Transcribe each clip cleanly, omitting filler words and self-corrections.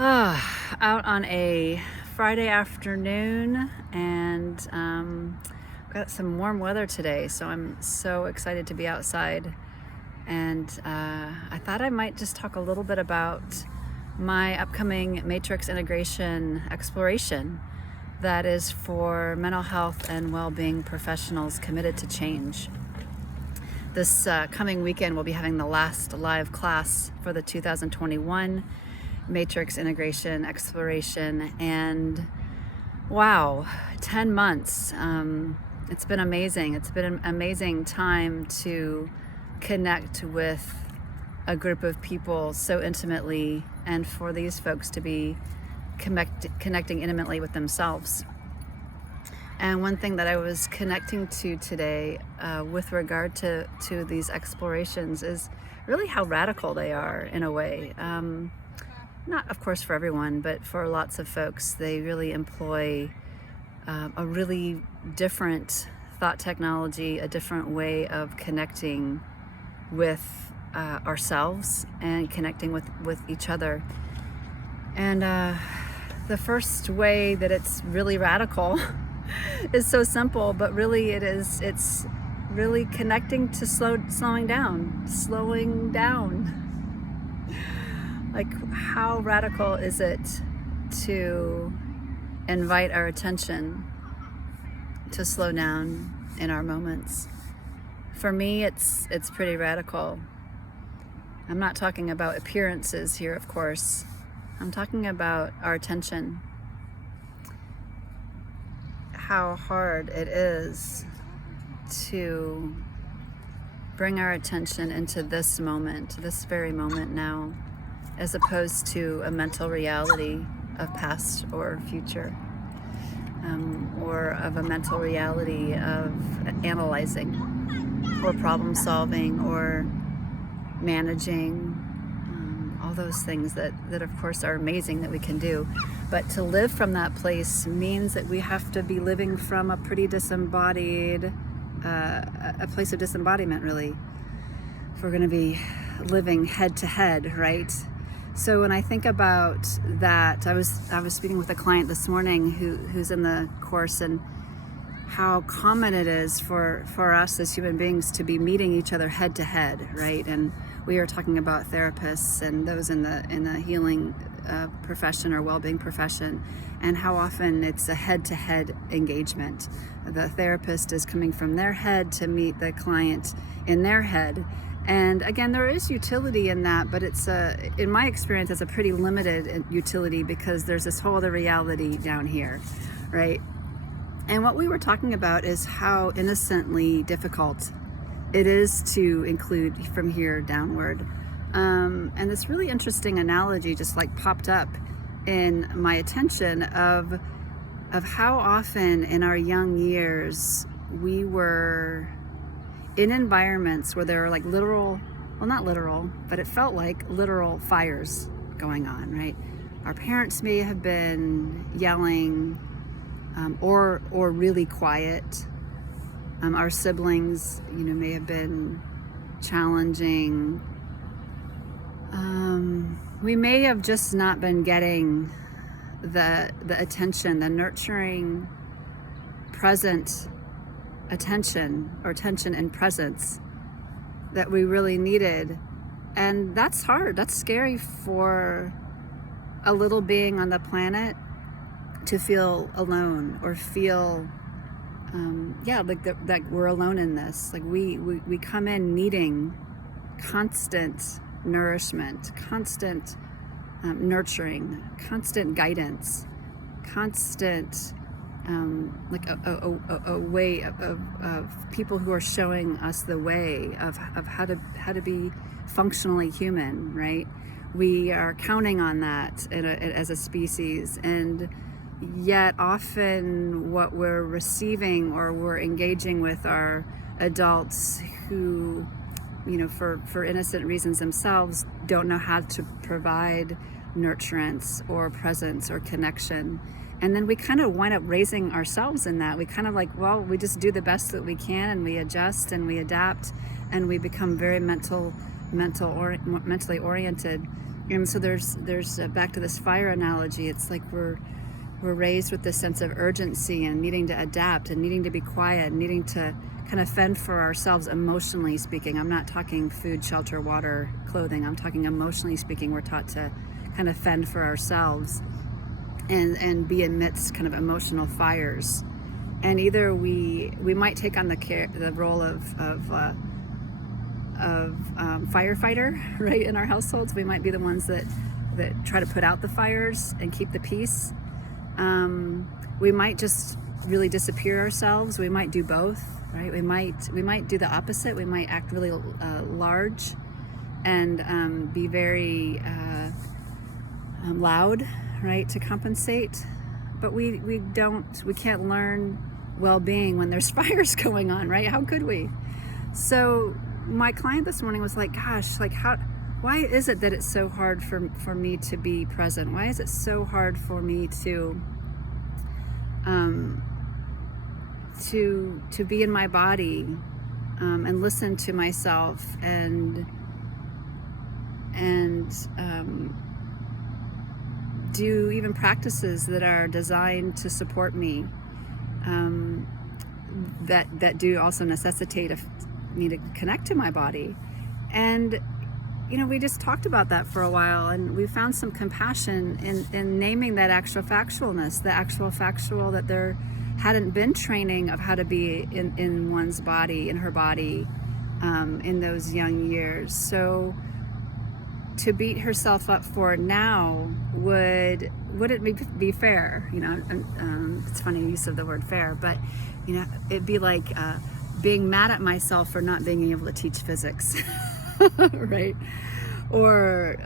Out on a Friday afternoon, and got some warm weather today, so I'm so excited to be outside. And I thought I might just talk a little bit about my upcoming matrix integration exploration that is for mental health and well-being professionals committed to change. This coming weekend, we'll be having the last live class for the 2021 Matrix Integration Exploration, and wow, 10 months. It's been amazing. It's been an amazing time to connect with a group of people so intimately, and for these folks to be connecting intimately with themselves. And one thing that I was connecting to today with regard to these explorations is really how radical they are in a way. Not, of course, for everyone, but for lots of folks, they really employ a really different thought technology, a different way of connecting with ourselves and connecting with each other. And the first way that it's really radical is so simple, but really it's really connecting to slowing down. Like, how radical is it to invite our attention to slow down in our moments? For me, it's pretty radical. I'm not talking about appearances here, of course. I'm talking about our attention. How hard it is to bring our attention into this moment, this very moment now, as opposed to a mental reality of past or future, or of a mental reality of analyzing or problem solving or managing, all those things that of course are amazing that we can do. But to live from that place means that we have to be living from a pretty disembodied, a place of disembodiment, really, if we're going to be living head to head, right? So when I think about that, I was speaking with a client this morning who's in the course, and how common it is for us as human beings to be meeting each other head to head, right? And we are talking about therapists and those in the healing profession or well-being profession, and how often it's a head-to-head engagement. The therapist is coming from their head to meet the client in their head. And again, there is utility in that, but it's in my experience, it's a pretty limited utility, because there's this whole other reality down here, right? And what we were talking about is how innocently difficult it is to include from here downward. And this really interesting analogy just like popped up in my attention of how often in our young years we were in environments where there are like literal, well, not literal, but it felt like literal fires going on, right? Our parents may have been yelling or really quiet. Our siblings, may have been challenging. We may have just not been getting the attention, the nurturing, present attention and presence that we really needed. And that's hard. That's scary for a little being on the planet to feel alone, or feel like we're alone in this. Like we come in needing constant nourishment, constant nurturing, constant guidance, constant like a way of people who are showing us the way of how to be functionally human, right? We are counting on that as a species, and yet often what we're receiving or we're engaging with are adults who, for innocent reasons themselves, don't know how to provide nurturance or presence or connection. And then we kind of wind up raising ourselves in that. We kind of we just do the best that we can, and we adjust and we adapt, and we become very mentally oriented. And so there's back to this fire analogy. It's like we're raised with this sense of urgency and needing to adapt and needing to be quiet, and needing to kind of fend for ourselves emotionally speaking. I'm not talking food, shelter, water, clothing. I'm talking emotionally speaking. We're taught to kind of fend for ourselves and be amidst kind of emotional fires. And either we might take on the role of firefighter, right, in our households. We might be the ones that try to put out the fires and keep the peace. We might just really disappear ourselves. We might do both, right? We might do the opposite. We might act really large and be very loud, right, to compensate. But we can't learn well-being when there's fires going on, right? How could we? So my client this morning was like, gosh, like why is it that it's so hard for me to be present? Why is it so hard for me to be in my body and listen to myself and do even practices that are designed to support me, that do also necessitate me to connect to my body. And we just talked about that for a while, and we found some compassion in naming that actual factualness, the actual factual that there hadn't been training of how to be in one's body, in her body, in those young years. So to beat herself up for it now wouldn't be fair. It's funny use of the word fair, but it'd be like being mad at myself for not being able to teach physics. Right? Or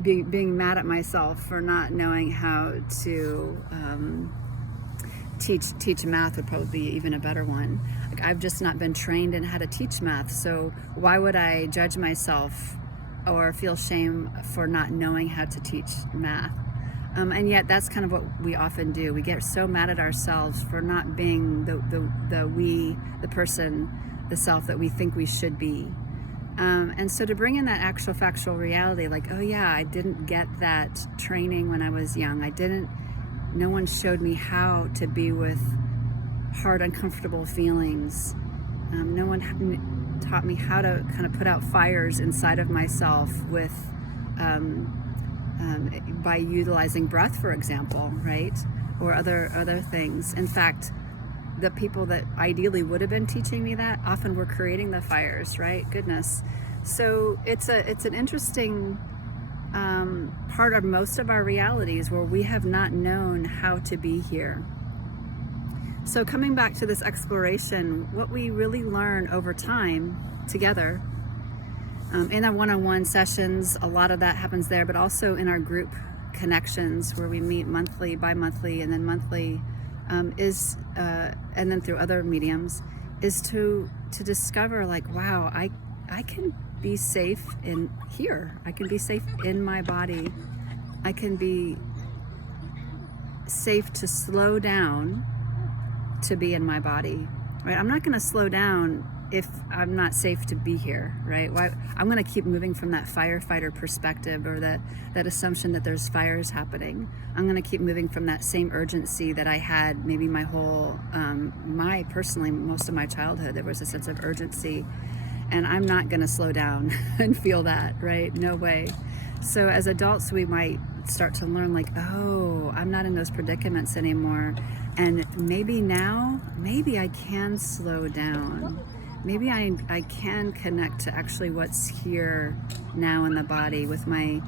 being mad at myself for not knowing how to teach math would probably be even a better one. Like, I've just not been trained in how to teach math, so why would I judge myself or feel shame for not knowing how to teach math? And yet that's kind of what we often do. We get so mad at ourselves for not being the person, the self that we think we should be. And so to bring in that actual factual reality, like, oh yeah, I didn't get that training when I was young. No one showed me how to be with hard, uncomfortable feelings. No one taught me how to kind of put out fires inside of myself with, by utilizing breath, for example, right? Or other things. In fact, the people that ideally would have been teaching me that often were creating the fires, right? Goodness. So it's an interesting part of most of our realities where we have not known how to be here. So coming back to this exploration, what we really learn over time together, in our one-on-one sessions, a lot of that happens there, but also in our group connections where we meet monthly, bi-monthly, and then monthly, and then through other mediums, is to discover, like, wow, I can be safe in here. I can be safe in my body. I can be safe to slow down to be in my body, right? I'm not going to slow down if I'm not safe to be here, right? I'm going to keep moving from that firefighter perspective, or that assumption that there's fires happening. I'm going to keep moving from that same urgency that I had maybe my whole, most of my childhood. There was a sense of urgency, and I'm not going to slow down and feel that, right? No way. So as adults, we might start to learn, like, oh, I'm not in those predicaments anymore. And maybe I can slow down. Maybe I can connect to actually what's here now in the body, with my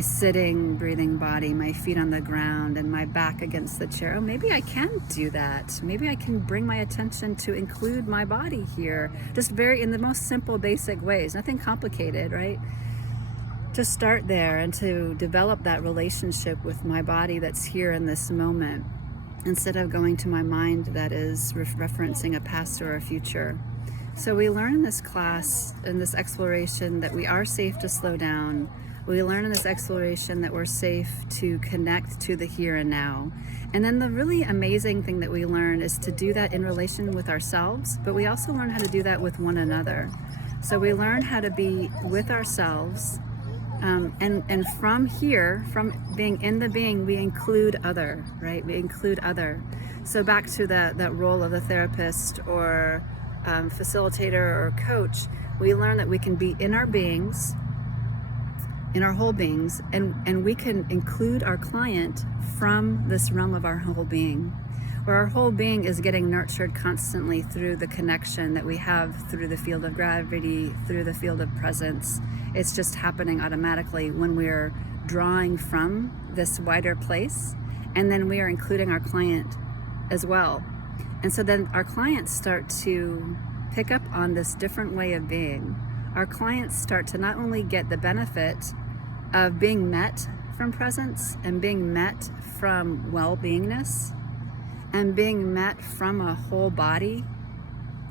sitting, breathing body, my feet on the ground and my back against the chair. Oh, maybe I can do that. Maybe I can bring my attention to include my body here, just in the most simple, basic ways, nothing complicated, right? To start there and to develop that relationship with my body that's here in this moment, instead of going to my mind that is referencing a past or a future. So we learn in this class, in this exploration, that we are safe to slow down. We learn in this exploration that we're safe to connect to the here and now. And then the really amazing thing that we learn is to do that in relation with ourselves, but we also learn how to do that with one another. So we learn how to be with ourselves And from here, from being in the being, we include other, right? We include other. So back to that role of the therapist or facilitator or coach, we learn that we can be in our beings, in our whole beings, and we can include our client from this realm of our whole being, where our whole being is getting nurtured constantly through the connection that we have through the field of gravity, through the field of presence. It's just happening automatically when we're drawing from this wider place, and then we are including our client as well. And so then our clients start to pick up on this different way of being. Our clients start to not only get the benefit of being met from presence and being met from well-beingness and being met from a whole body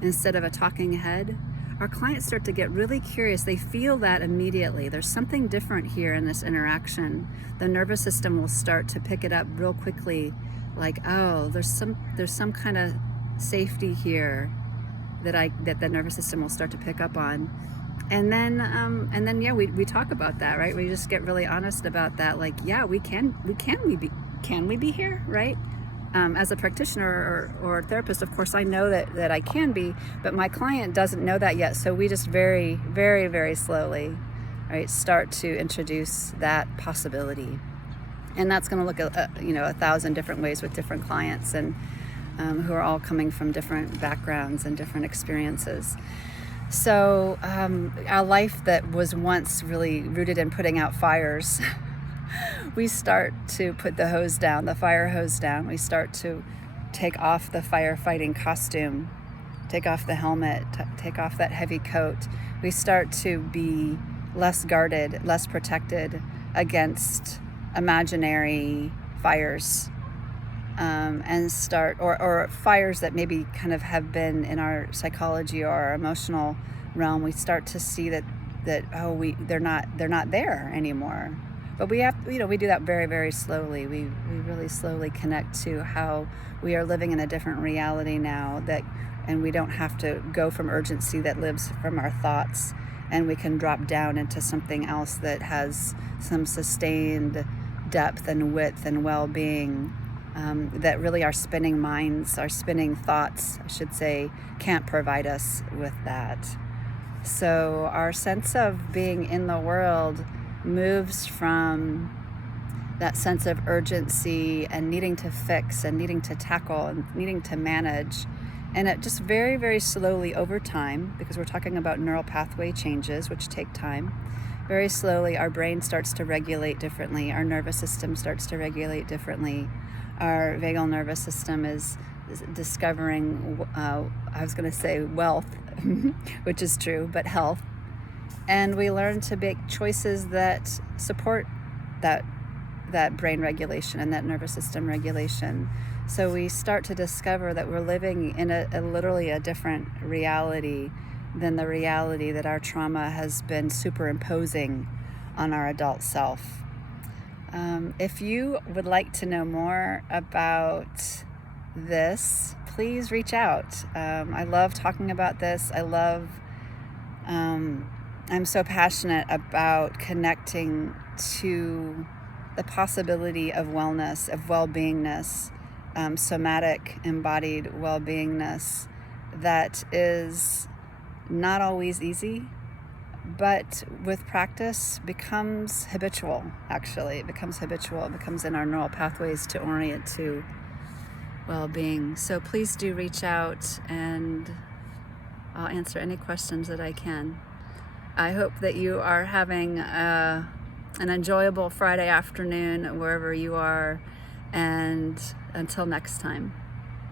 instead of a talking head, our clients start to get really curious. They feel that immediately. There's something different here in this interaction. The nervous system will start to pick it up real quickly, like, oh, there's some kind of safety here that the nervous system will start to pick up on. And then yeah, we talk about that, right? We just get really honest about that, like, yeah, can we be here, right? As a practitioner or therapist, of course, I know that I can be, but my client doesn't know that yet. So we just very, very, very slowly, right, start to introduce that possibility. And that's going to look 1,000 different ways with different clients, and who are all coming from different backgrounds and different experiences. So our life that was once really rooted in putting out fires, we start to put the hose down, the fire hose down. We start to take off the firefighting costume, take off the helmet, take off that heavy coat. We start to be less guarded, less protected against imaginary fires, and start, or fires that maybe kind of have been in our psychology or our emotional realm. We start to see that they're not there anymore. But we have, we do that very, very slowly. We really slowly connect to how we are living in a different reality now, and we don't have to go from urgency that lives from our thoughts, and we can drop down into something else that has some sustained depth and width and well-being, that really our spinning minds, our spinning thoughts, I should say, can't provide us with that. So our sense of being in the world moves from that sense of urgency and needing to fix and needing to tackle and needing to manage. And it just very, very slowly over time, because we're talking about neural pathway changes, which take time, very slowly our brain starts to regulate differently. Our nervous system starts to regulate differently. Our vagal nervous system is discovering, I was going to say wealth, which is true, but health. And we learn to make choices that support that brain regulation and that nervous system regulation. So we start to discover that we're living in literally a different reality than the reality that our trauma has been superimposing on our adult self. If you would like to know more about this, please reach out. I love talking about this. I'm so passionate about connecting to the possibility of wellness, of well-beingness, somatic embodied well-beingness that is not always easy, but with practice becomes habitual, actually. It becomes habitual. It becomes in our neural pathways to orient to well-being. So please do reach out, and I'll answer any questions that I can. I hope that you are having an enjoyable Friday afternoon wherever you are, and until next time.